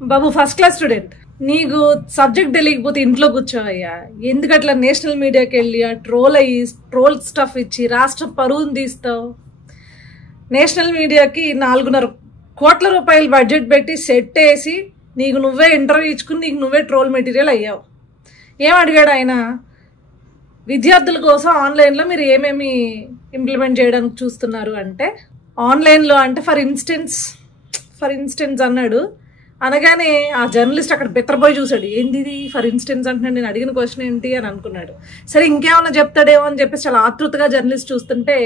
బాబు first class student, నీకు subject తెలియకపోతే ఇంట్లో కూర్చోవయ్యా. ఎందుకట్లా నేషనల్ మీడియాకి వెళ్ళి ఆ ట్రోల్ స్టఫ్ ఇచ్చి రాష్ట్ర పరువును తీస్తావు? నేషనల్ మీడియాకి 4.5 కోట్ల రూపాయలు బడ్జెట్ పెట్టి సెట్ వేసి నీకు నువ్వే ఇంటర్వ్యూ ఇచ్చుకుని నీకు నువ్వే ట్రోల్ మెటీరియల్ అయ్యావు. ఏం అడిగాడు ఆయన? విద్యార్థుల కోసం ఆన్లైన్లో మీరు ఏమేమి ఇంప్లిమెంట్ చేయడానికి చూస్తున్నారు అంటే, ఆన్లైన్లో అంటే ఫర్ ఇన్స్టెన్స్ అన్నాడు. అనగానే ఆ జర్నలిస్ట్ అక్కడ బెత్తరపోయి చూశాడు. ఏంది ఇది ఫర్ ఇన్స్టెన్స్ అంటున్నాడు, నేను అడిగిన క్వశ్చన్ ఏంటి అని అనుకున్నాడు. సరే ఇంకేమన్నా చెప్తాడేమో అని చెప్పేసి చాలా ఆతృతగా జర్నలిస్ట్ చూస్తుంటే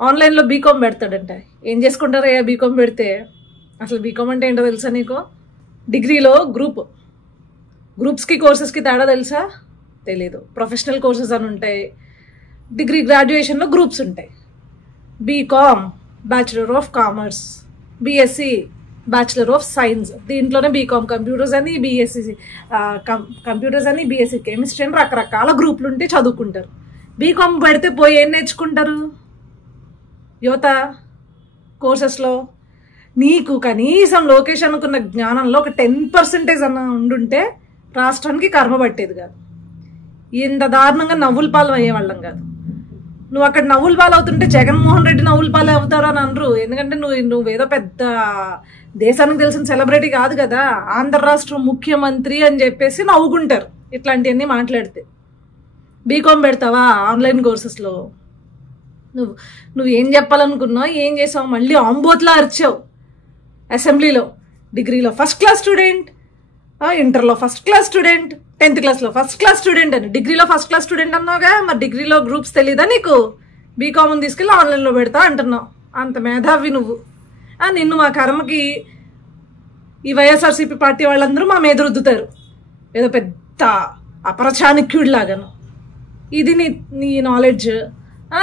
ఆన్లైన్లో బీకామ్ పెడతాడంట. ఏం చేసుకుంటారయ్యా బీకామ్ పెడితే? అసలు బీకామ్ అంటే ఏంటో తెలుసా నీకు? డిగ్రీలో గ్రూప్స్కి కోర్సెస్కి తేడా తెలుసా? తెలీదు. ప్రొఫెషనల్ కోర్సెస్ అని ఉంటాయి, డిగ్రీ గ్రాడ్యుయేషన్లో గ్రూప్స్ ఉంటాయి. BCom bachelor of commerce, BSc bachelor of science, దీంట్లోనే బీకామ్ కంప్యూటర్స్ అని, బీఎస్సీ కంప్యూటర్స్ అని, బీఎస్సీ కెమిస్ట్రీ అని రకరకాల గ్రూపులు ఉంటే చదువుకుంటారు. బీకామ్ పెడితే పోయి ఏం నేర్చుకుంటారు యువత కోర్సెస్లో? నీకు కనీసం లోకేష్ అనుకున్న జ్ఞానంలో ఒక 10% అన్న ఉండుంటే రాష్ట్రానికి కర్మ పట్టేది కాదు. ఇంత దారుణంగా నవ్వుల పాలు అయ్యేవాళ్ళం కాదు. నువ్వు అక్కడ నవ్వుల పాలు అవుతుంటే జగన్మోహన్ రెడ్డి నవ్వుల పాలు అవుతారు అని అనరు. ఎందుకంటే నువ్వేదో పెద్ద దేశానికి తెలిసిన సెలబ్రిటీ కాదు కదా, ఆంధ్ర రాష్ట్ర ముఖ్యమంత్రి అని చెప్పేసి నవ్వుకుంటారు ఇట్లాంటివన్నీ మాట్లాడితే. బీకామ్ పెడతావా ఆన్లైన్ కోర్సెస్లో? నువ్వు ఏం చెప్పాలనుకున్నావు, ఏం చేసావు? మళ్ళీ ఆంబోత్లా అరిచావు అసెంబ్లీలో. డిగ్రీలో ఫస్ట్ క్లాస్ స్టూడెంట్, ఇంటర్లో ఫస్ట్ క్లాస్ స్టూడెంట్, 10th క్లాస్లో ఫస్ట్ క్లాస్ స్టూడెంట్ అని. డిగ్రీలో ఫస్ట్ క్లాస్ స్టూడెంట్ అన్నావుగా, మరి డిగ్రీలో గ్రూప్స్ తెలీదా నీకు? బీకామ్ తీసుకెళ్ళి ఆన్లైన్లో పెడతా అంటున్నావు. అంత మేధావి నువ్వు. నిన్ను మా కర్మకి ఈ వైఎస్ఆర్సీపీ పార్టీ వాళ్ళందరూ మా మీద రుద్దుతారు ఏదో పెద్ద అపరచాణిక్యుడిలాగాను. ఇది నీ నాలెడ్జ్.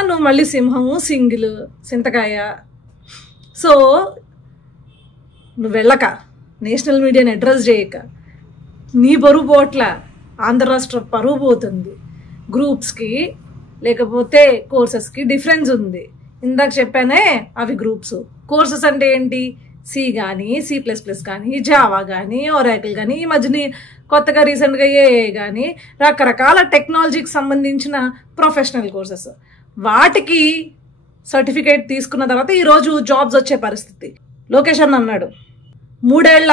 నువ్వు మళ్ళీ సింహము, సింగిల్, సింతకాయ. సో నువ్వు వెళ్ళక, నేషనల్ మీడియాని అడ్రస్ చేయక, నీ బరువు పోట్ల ఆంధ్ర రాష్ట్ర పరువు పోతుంది. గ్రూప్స్కి లేకపోతే కోర్సెస్కి డిఫరెన్స్ ఉంది. ఇందాక చెప్పానే అవి గ్రూప్స్. కోర్సెస్ అంటే ఏంటి? సి కానీ, C++ కానీ, జావా కానీ, ఒరాకిల్ కానీ, ఈ మధ్యని కొత్తగా రీసెంట్గా ఏఏ కానీ, రకరకాల టెక్నాలజీకి సంబంధించిన ప్రొఫెషనల్ కోర్సెస్. వాటికి సర్టిఫికేట్ తీసుకున్న తర్వాత ఈరోజు జాబ్స్ వచ్చే పరిస్థితి. లోకేష్ అన్న అన్నాడు 3 ఏళ్ల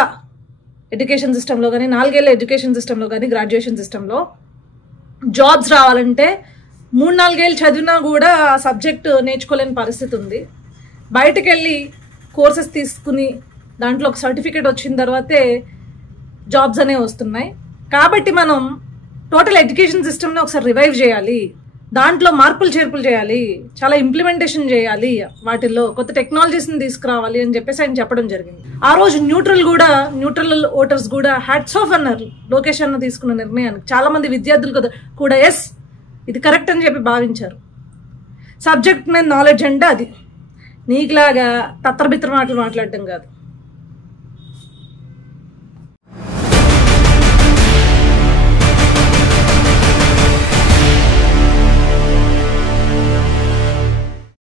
ఎడ్యుకేషన్ సిస్టంలో కానీ, 4 ఏళ్ల ఎడ్యుకేషన్ సిస్టంలో కానీ, గ్రాడ్యుయేషన్ సిస్టంలో జాబ్స్ రావాలంటే 3-4 ఏళ్ళు చదివినా కూడా ఆ సబ్జెక్ట్ నేర్చుకోలేని పరిస్థితి ఉంది. బయటకు వెళ్ళి కోర్సెస్ తీసుకుని దాంట్లో ఒక సర్టిఫికేట్ వచ్చిన తర్వాతే జాబ్స్ అనేవి వస్తున్నాయి. కాబట్టి మనం టోటల్ ఎడ్యుకేషన్ సిస్టమ్ని ఒకసారి రివైవ్ చేయాలి, దాంట్లో మార్పులు చేర్పులు చేయాలి, చాలా ఇంప్లిమెంటేషన్ చేయాలి, వాటిల్లో కొత్త టెక్నాలజీస్ని తీసుకురావాలి అని చెప్పేసి ఆయన చెప్పడం జరిగింది. ఆ రోజు న్యూట్రల్ ఓటర్స్ కూడా హ్యాట్స్ ఆఫ్ అన్నారు లోకేష్ అన్న తీసుకున్న నిర్ణయానికి. చాలా మంది విద్యార్థులు కూడా ఎస్ ఇది కరెక్ట్ అని చెప్పి భావించారు. సబ్జెక్ట్ మీద నాలెడ్జ్ అంటే అది నీకులాగా తత్రబిత్ర మాటలు మాట్లాడటం కాదు.